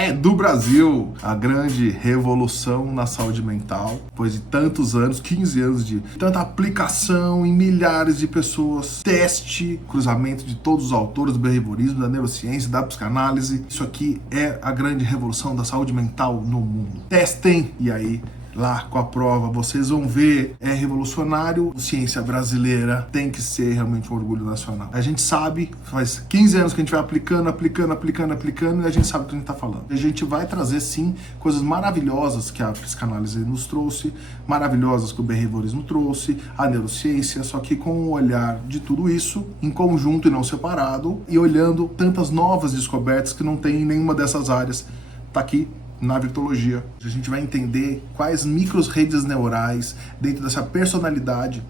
é do Brasil, a grande revolução na saúde mental, depois de tantos anos, 15 anos de tanta aplicação em milhares de pessoas, teste, cruzamento de todos os autores do behaviorismo, da neurociência, da psicanálise. Isso aqui é a grande revolução da saúde mental no mundo. Testem! E aí, lá com a prova, vocês vão ver, é revolucionário. Ciência brasileira tem que ser realmente um orgulho nacional. A gente sabe, faz 15 anos que a gente vai aplicando, e a gente sabe o que a gente tá falando. A gente vai trazer, sim, coisas maravilhosas que a psicanálise nos trouxe, maravilhosas que o behaviorismo trouxe, a neurociência, só que com o olhar de tudo isso, em conjunto e não separado, e olhando tantas novas descobertas que não tem em nenhuma dessas áreas. Tá aqui na virtologia. A gente vai entender quais micro-redes neurais dentro dessa personalidade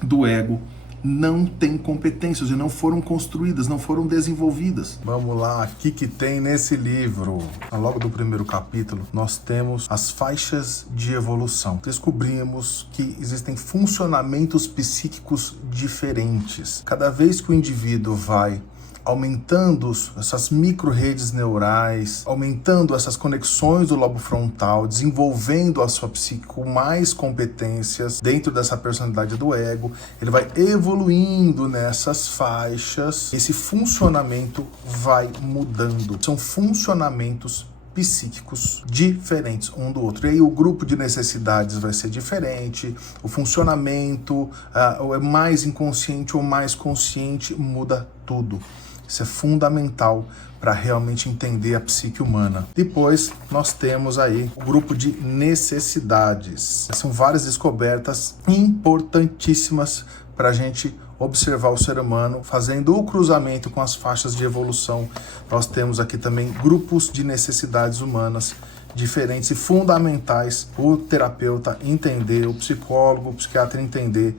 do ego não têm competências e não foram construídas, não foram desenvolvidas. Vamos lá, o que tem nesse livro? Logo do primeiro capítulo, nós temos as faixas de evolução. Descobrimos que existem funcionamentos psíquicos diferentes. Cada vez que o indivíduo vai aumentando essas micro-redes neurais, aumentando essas conexões do lobo frontal, desenvolvendo a sua psique com mais competências dentro dessa personalidade do ego, ele vai evoluindo nessas faixas, esse funcionamento vai mudando. São funcionamentos psíquicos diferentes um do outro. E aí o grupo de necessidades vai ser diferente, o funcionamento ou é mais inconsciente ou mais consciente, muda tudo. Isso é fundamental para realmente entender a psique humana. Depois, nós temos aí o grupo de necessidades. São várias descobertas importantíssimas para a gente observar o ser humano, fazendo o cruzamento com as faixas de evolução. Nós temos aqui também grupos de necessidades humanas diferentes e fundamentais. O terapeuta entender, o psicólogo, o psiquiatra entender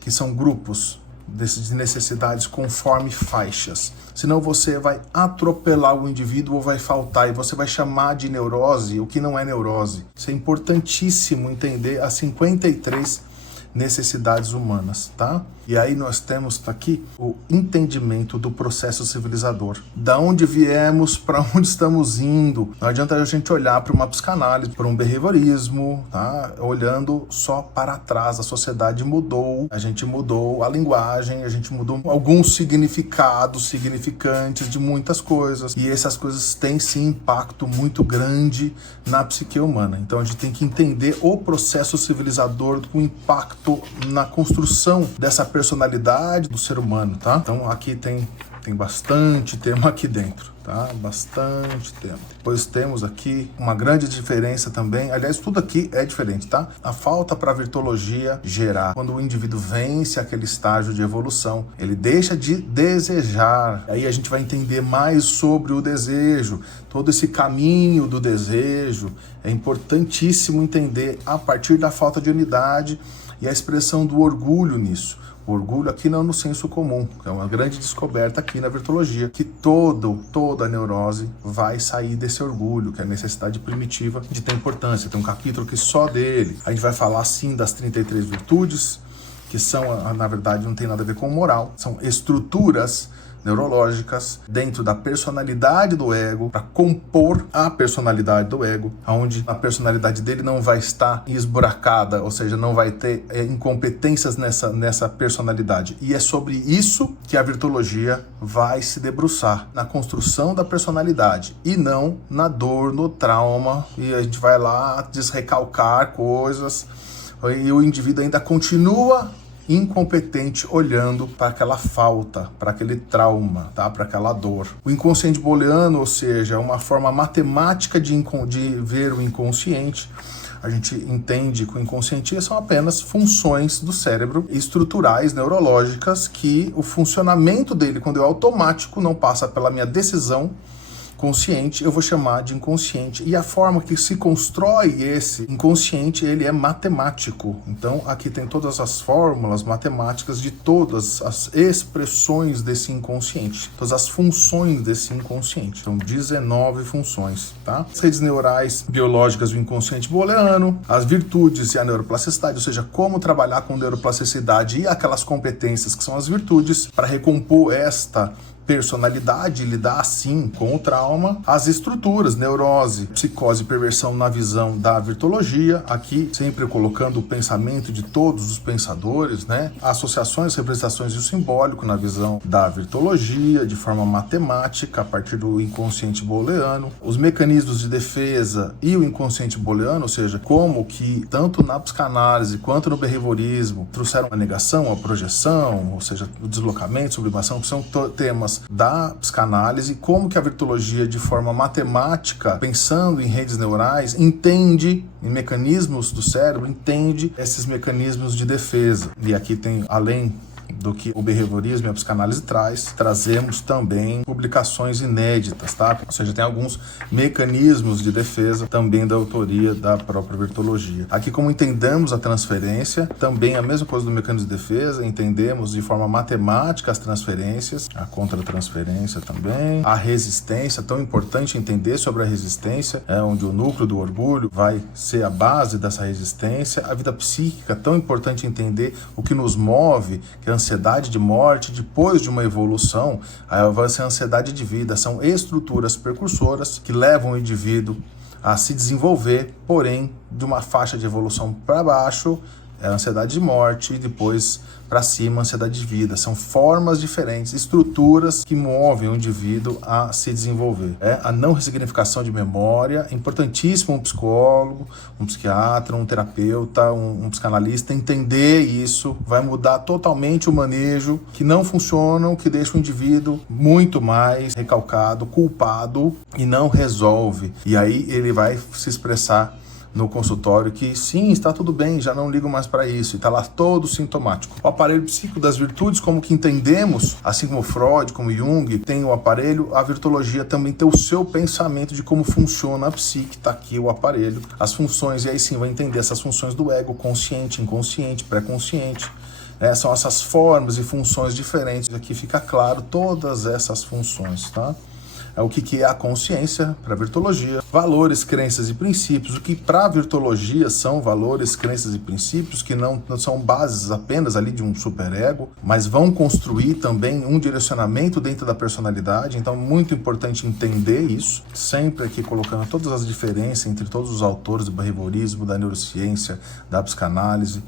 que são grupos de necessidades conforme faixas. Senão você vai atropelar o indivíduo ou vai faltar e você vai chamar de neurose o que não é neurose. Isso é importantíssimo entender as 53 necessidades humanas, tá? E aí nós temos aqui o entendimento do processo civilizador. Da onde viemos, para onde estamos indo. Não adianta a gente olhar para uma psicanálise, para um behaviorismo, tá? Olhando só para trás. A sociedade mudou, a gente mudou a linguagem, a gente mudou alguns significados, significantes de muitas coisas. E essas coisas têm sim impacto muito grande na psique humana. Então a gente tem que entender o processo civilizador, o impacto na construção dessa personalidade do ser humano, tá? Então aqui tem bastante tema aqui dentro, tá? Bastante tema. Depois temos aqui uma grande diferença também, aliás, tudo aqui é diferente, tá? A falta para a virtologia gerar. Quando o indivíduo vence aquele estágio de evolução, ele deixa de desejar. Aí a gente vai entender mais sobre o desejo, todo esse caminho do desejo. É importantíssimo entender a partir da falta de unidade e a expressão do orgulho nisso. O orgulho aqui não no senso comum, que é uma grande descoberta aqui na virtologia, que toda a neurose vai sair desse orgulho, que é a necessidade primitiva de ter importância. Tem um capítulo que só dele. A gente vai falar sim das 33 virtudes, que são, na verdade, não tem nada a ver com moral, são estruturas neurológicas dentro da personalidade do ego para compor a personalidade do ego, onde a personalidade dele não vai estar esburacada, ou seja, não vai ter incompetências nessa personalidade. E é sobre isso que a virtologia vai se debruçar, na construção da personalidade e não na dor, no trauma, e a gente vai lá desrecalcar coisas e o indivíduo ainda continua incompetente olhando para aquela falta, para aquele trauma, tá? Para aquela dor. O inconsciente booleano, ou seja, é uma forma matemática de ver o inconsciente. A gente entende que o inconsciente são apenas funções do cérebro estruturais, neurológicas, que o funcionamento dele, quando é automático, não passa pela minha decisão consciente, eu vou chamar de inconsciente. E a forma que se constrói esse inconsciente, ele é matemático. Então, aqui tem todas as fórmulas matemáticas de todas as expressões desse inconsciente, todas as funções desse inconsciente. São 19 funções, tá? As redes neurais biológicas do inconsciente booleano, as virtudes e a neuroplasticidade, ou seja, como trabalhar com neuroplasticidade e aquelas competências que são as virtudes para recompor esta personalidade, lidar assim com o trauma, as estruturas, neurose, psicose e perversão na visão da virtologia, aqui sempre colocando o pensamento de todos os pensadores, né? Associações, representações e o simbólico na visão da virtologia, de forma matemática, a partir do inconsciente booleano, os mecanismos de defesa e o inconsciente booleano, ou seja, como que tanto na psicanálise quanto no behaviorismo trouxeram a negação, a projeção, ou seja, o deslocamento, sublimação, que são temas da psicanálise, como que a virtologia, de forma matemática, pensando em redes neurais, entende em mecanismos do cérebro, entende esses mecanismos de defesa. E aqui tem, além do que o behaviorismo e a psicanálise trazemos também publicações inéditas, tá? Ou seja, tem alguns mecanismos de defesa também da autoria da própria virtologia. Aqui, como entendemos a transferência, também a mesma coisa do mecanismo de defesa, entendemos de forma matemática as transferências, a contratransferência também, a resistência, tão importante entender sobre a resistência, onde o núcleo do orgulho vai ser a base dessa resistência, a vida psíquica, tão importante entender o que nos move, que é a ansiedade de morte, depois de uma evolução, vai ser a ansiedade de vida. São estruturas precursoras que levam o indivíduo a se desenvolver, porém, de uma faixa de evolução para baixo, é a ansiedade de morte, e depois para cima, a ansiedade de vida. São formas diferentes, estruturas que movem o indivíduo a se desenvolver. A não ressignificação de memória, é importantíssimo um psicólogo, um psiquiatra, um terapeuta, um psicanalista entender isso, vai mudar totalmente o manejo, que não funcionam, que deixa o indivíduo muito mais recalcado, culpado e não resolve. E aí ele vai se expressar no consultório que sim, está tudo bem, já não ligo mais para isso, e está lá todo sintomático. O aparelho psíquico das virtudes, como que entendemos, assim como Freud, como Jung, tem o aparelho, a virtologia também tem o seu pensamento de como funciona a psique, está aqui o aparelho, as funções, e aí sim vai entender essas funções do ego, consciente, inconsciente, pré-consciente. São essas formas e funções diferentes, aqui fica claro todas essas funções, tá? O que é a consciência para a virtologia, valores, crenças e princípios, o que para a virtologia são valores, crenças e princípios que não são bases apenas ali de um superego, mas vão construir também um direcionamento dentro da personalidade. Então, muito importante entender isso, sempre aqui colocando todas as diferenças entre todos os autores do behaviorismo, da neurociência, da psicanálise,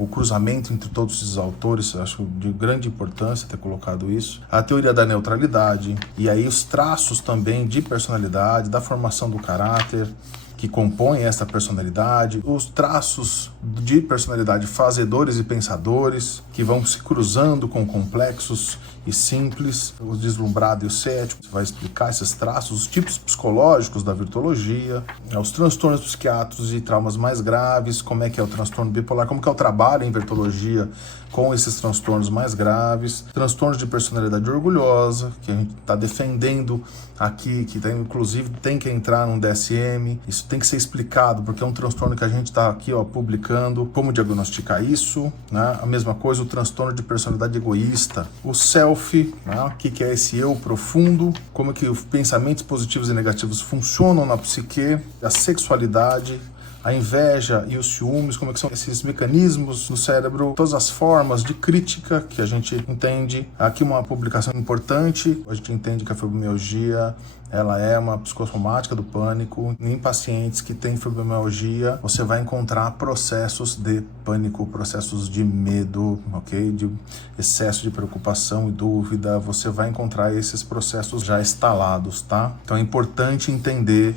o cruzamento entre todos esses autores, acho de grande importância ter colocado isso. A teoria da neutralidade, e aí os traços também de personalidade, da formação do caráter, que compõem essa personalidade, os traços de personalidade fazedores e pensadores, que vão se cruzando com complexos e simples, o deslumbrado e o cético, vai explicar esses traços, os tipos psicológicos da virtologia, os transtornos psiquiátricos e traumas mais graves, como é que é o transtorno bipolar, como que é o trabalho em virtologia com esses transtornos mais graves, transtornos de personalidade orgulhosa, que a gente está defendendo aqui, que inclusive tem que entrar num DSM, isso tem que ser explicado, porque é um transtorno que a gente está aqui publicando, como diagnosticar isso, né? A mesma coisa, o transtorno de personalidade egoísta, o self, né? O que é esse eu profundo, como que os pensamentos positivos e negativos funcionam na psique, a sexualidade, a inveja e os ciúmes, como é que são esses mecanismos no cérebro, todas as formas de crítica que a gente entende. Aqui uma publicação importante, a gente entende que a fibromialgia, ela é uma psicossomática do pânico. Em pacientes que têm fibromialgia, você vai encontrar processos de pânico, processos de medo, ok? De excesso de preocupação e dúvida, você vai encontrar esses processos já instalados, tá? Então é importante entender.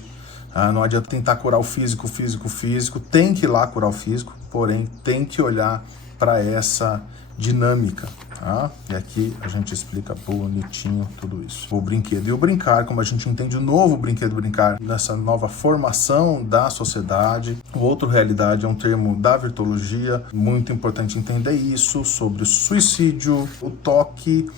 Não adianta tentar curar o físico, tem que ir lá curar o físico, porém tem que olhar para essa dinâmica, tá? E aqui a gente explica bonitinho tudo isso. O brinquedo e o brincar, como a gente entende o novo brinquedo brincar nessa nova formação da sociedade. O outro realidade é um termo da virtologia, muito importante entender isso, sobre o suicídio, o toque,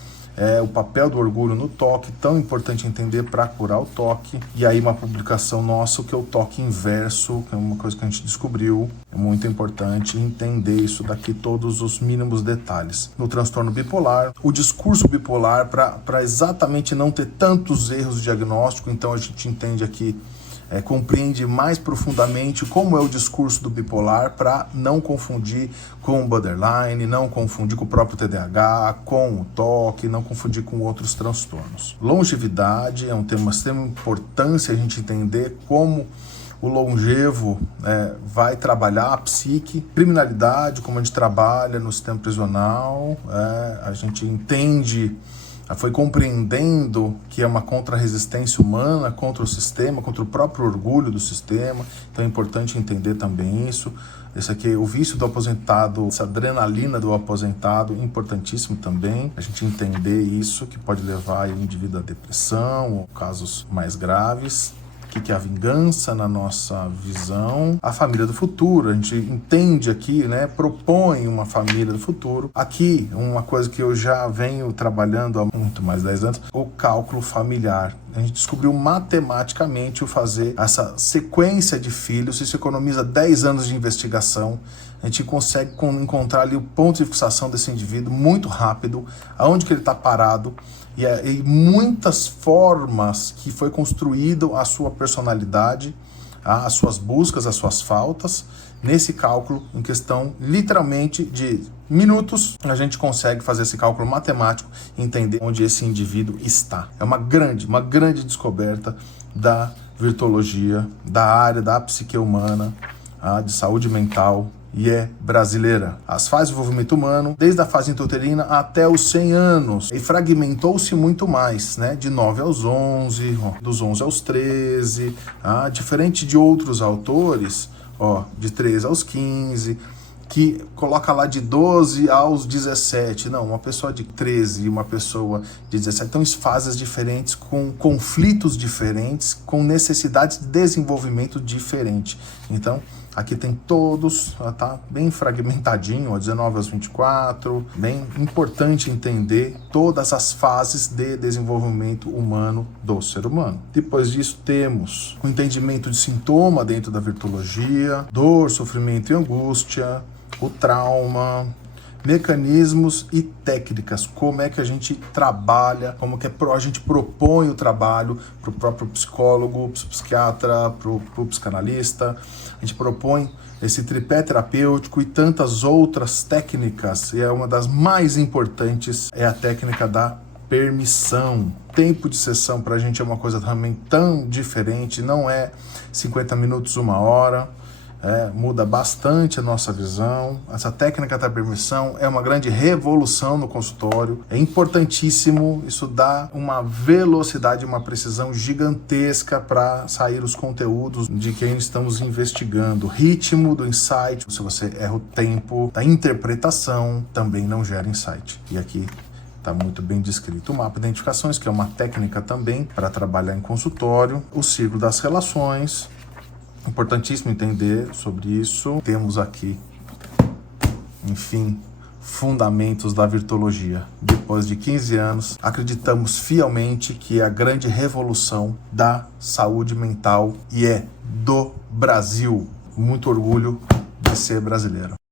o papel do orgulho no toque, tão importante entender para curar o toque. E aí uma publicação nossa, que é o toque inverso, que é uma coisa que a gente descobriu, é muito importante entender isso daqui, todos os mínimos detalhes. No transtorno bipolar, o discurso bipolar, para exatamente não ter tantos erros de diagnóstico, então a gente entende aqui compreende mais profundamente como é o discurso do bipolar para não confundir com o borderline, não confundir com o próprio TDAH, com o TOC, não confundir com outros transtornos. Longevidade é um tema de extrema importância a gente entender como o longevo vai trabalhar a psique, criminalidade, como a gente trabalha no sistema prisional, a gente entende, foi compreendendo que é uma contra-resistência humana contra o sistema, contra o próprio orgulho do sistema, então é importante entender também isso. Esse aqui, o vício do aposentado, essa adrenalina do aposentado, importantíssimo também, a gente entender isso, que pode levar o indivíduo à depressão ou casos mais graves. O que é a vingança na nossa visão? A família do futuro, a gente entende aqui, propõe uma família do futuro. Aqui, uma coisa que eu já venho trabalhando há muito mais de 10 anos, o cálculo familiar. A gente descobriu matematicamente o fazer essa sequência de filhos, isso economiza 10 anos de investigação. A gente consegue encontrar ali o ponto de fixação desse indivíduo muito rápido, aonde que ele está parado, e muitas formas que foi construído a sua personalidade, as suas buscas, as suas faltas. Nesse cálculo, em questão literalmente de minutos, a gente consegue fazer esse cálculo matemático e entender onde esse indivíduo está. É uma grande descoberta da virtuologia, da área da psique humana, de saúde mental, e é brasileira. As fases de desenvolvimento humano, desde a fase intrauterina até os 100 anos, e fragmentou-se muito mais, de 9 aos 11, dos 11 aos 13, diferente de outros autores, de 13 aos 15, que coloca lá de 12 aos 17. Não, uma pessoa de 13 e uma pessoa de 17. Então, fases diferentes, com conflitos diferentes, com necessidades de desenvolvimento diferente. Então, aqui tem todos, tá bem fragmentadinho, 19 aos 24, bem importante entender todas as fases de desenvolvimento humano do ser humano. Depois disso temos o entendimento de sintoma dentro da virtuologia, dor, sofrimento e angústia, o trauma, mecanismos e técnicas, como é que a gente trabalha, como que a gente propõe o trabalho para o próprio psicólogo, para o psiquiatra, para o psicanalista. A gente propõe esse tripé terapêutico e tantas outras técnicas, e uma das mais importantes é a técnica da permissão. Tempo de sessão para a gente é uma coisa também tão diferente, não é 50 minutos, 1 hora. Muda bastante a nossa visão. Essa técnica da permissão é uma grande revolução no consultório. É importantíssimo, isso dá uma velocidade, uma precisão gigantesca para sair os conteúdos de quem estamos investigando. O ritmo do insight, se você erra o tempo da interpretação, também não gera insight. E aqui está muito bem descrito o mapa de identificações, que é uma técnica também para trabalhar em consultório. O círculo das relações, importantíssimo entender sobre isso. Temos aqui, enfim, fundamentos da virtuologia. Depois de 15 anos, acreditamos fielmente que é a grande revolução da saúde mental e é do Brasil. Muito orgulho de ser brasileiro.